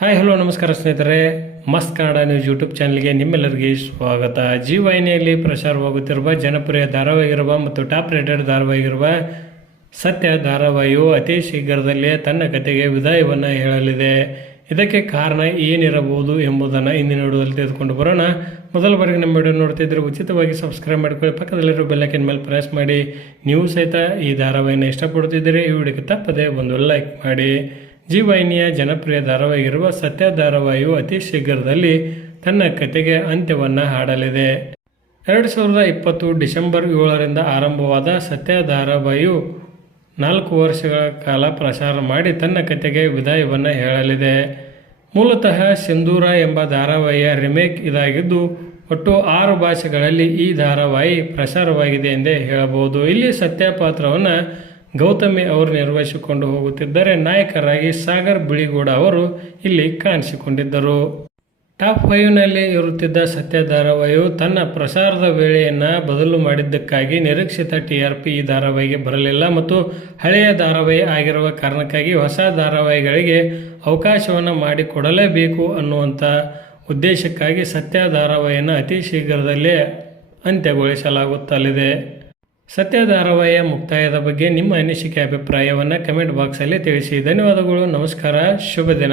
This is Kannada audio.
ಹಾಯ್ ಹಲೋ ನಮಸ್ಕಾರ ಸ್ನೇಹಿತರೆ. ಮಸ್ತ್ ಕನ್ನಡ ನ್ಯೂಸ್ ಯೂಟ್ಯೂಬ್ ಚಾನಲ್ಗೆ ನಿಮ್ಮೆಲ್ಲರಿಗೆ ಸ್ವಾಗತ. ಜಿ ವಾಹಿನಿಯಲ್ಲಿ ಪ್ರಸಾರವಾಗುತ್ತಿರುವ ಜನಪ್ರಿಯ ಧಾರಾವಾಹಿಗಿರುವ ಮತ್ತು ಟಾಪ್ ರೇಟೆಡ್ ಧಾರಾವಾಹಿಗಿರುವ ಸತ್ಯ ಧಾರಾವಾಹಿಯು ಅತಿ ಶೀಘ್ರದಲ್ಲೇ ತನ್ನ ಕತೆಗೆ ವಿದಾಯವನ್ನು ಹೇಳಲಿದೆ. ಇದಕ್ಕೆ ಕಾರಣ ಏನಿರಬಹುದು ಎಂಬುದನ್ನು ಇಂದಿನ ವಿಡಿಯೋದಲ್ಲಿ ತೆಗೆದುಕೊಂಡು ಬರೋಣ. ಮೊದಲ ಬಾರಿಗೆ ನಮ್ಮ ವಿಡಿಯೋ ನೋಡ್ತಿದ್ರೆ ಉಚಿತವಾಗಿ ಸಬ್ಸ್ಕ್ರೈಬ್ ಮಾಡ್ಕೊಳ್ಳಿ. ಪಕ್ಕದಲ್ಲಿರೋ ಬೆಲ್ಲೈಕನ್ ಮೇಲೆ ಪ್ರೆಸ್ ಮಾಡಿ. ನೀವು ಸಹಿತ ಈ ಧಾರಾವಾಹಿನ ಇಷ್ಟಪಡ್ತಿದ್ದೀರಿ ಈ ವಿಡಿಯೋಕ್ಕೆ ತಪ್ಪದೆ ಒಂದು ಲೈಕ್ ಮಾಡಿ. ಜಿ ಜನಪ್ರಿಯ ಧಾರಾವಾಹಿಗಿರುವ ಸತ್ಯ ಧಾರಾವಾಹಿಯು ಅತಿ ಶೀಘ್ರದಲ್ಲಿ ತನ್ನ ಕತೆಗೆ ಅಂತ್ಯವನ್ನು ಹಾಡಲಿದೆ. ಎರಡು ಸಾವಿರದ ಇಪ್ಪತ್ತು ಡಿಸೆಂಬರ್ ಏಳರಿಂದ ಆರಂಭವಾದ ಸತ್ಯ ಧಾರಾವಾಹಿಯು ನಾಲ್ಕು ವರ್ಷಗಳ ಕಾಲ ಪ್ರಸಾರ ಮಾಡಿ ತನ್ನ ಕತೆಗೆ ವಿದಾಯವನ್ನು ಹೇಳಲಿದೆ. ಮೂಲತಃ ಸಿಂಧೂರ ಎಂಬ ಧಾರಾವಾಹಿಯ ರಿಮೇಕ್ ಇದಾಗಿದ್ದು, ಒಟ್ಟು ಆರು ಭಾಷೆಗಳಲ್ಲಿ ಈ ಧಾರಾವಾಹಿ ಪ್ರಸಾರವಾಗಿದೆ ಎಂದೇ ಹೇಳಬಹುದು. ಇಲ್ಲಿ ಸತ್ಯ ಪಾತ್ರವನ್ನು ಗೌತಮಿ ಅವರು ನಿರ್ವಹಿಸಿಕೊಂಡು ಹೋಗುತ್ತಿದ್ದರೆ ನಾಯಕರಾಗಿ ಸಾಗರ್ ಬಿಳಿಗೌಡ ಅವರು ಇಲ್ಲಿ ಕಾಣಿಸಿಕೊಂಡಿದ್ದರು. ಟಾಪ್ ಫೈವ್ನಲ್ಲಿ ಇರುತ್ತಿದ್ದ ಸತ್ಯ ಧಾರಾವಾಹಿಯು ತನ್ನ ಪ್ರಸಾರದ ವೇಳೆಯನ್ನು ಬದಲು ಮಾಡಿದ್ದಕ್ಕಾಗಿ ನಿರೀಕ್ಷಿತ ಟಿ ಆರ್ ಪಿ ಈ ಧಾರಾವಾಹಿಗೆ ಬರಲಿಲ್ಲ ಮತ್ತು ಹಳೆಯ ಧಾರಾವಾಹಿ ಆಗಿರುವ ಕಾರಣಕ್ಕಾಗಿ ಹೊಸ ಧಾರಾವಾಹಿಗಳಿಗೆ ಅವಕಾಶವನ್ನು ಮಾಡಿಕೊಡಲೇಬೇಕು ಅನ್ನುವಂಥ ಉದ್ದೇಶಕ್ಕಾಗಿ ಸತ್ಯ ಧಾರಾವಾಹಿಯನ್ನು ಅತಿ ಶೀಘ್ರದಲ್ಲೇ ಅಂತ್ಯಗೊಳಿಸಲಾಗುತ್ತಲಿದೆ. ಸತ್ಯ ಧಾರಾವಾಹಿಯ ಮುಕ್ತಾಯದ ಬಗ್ಗೆ ನಿಮ್ಮ ಅನಿಸಿಕೆ ಅಭಿಪ್ರಾಯವನ್ನು ಕಮೆಂಟ್ ಬಾಕ್ಸಲ್ಲಿ ತಿಳಿಸಿ. ಧನ್ಯವಾದಗಳು ನಮಸ್ಕಾರ ಶುಭ ದಿನ.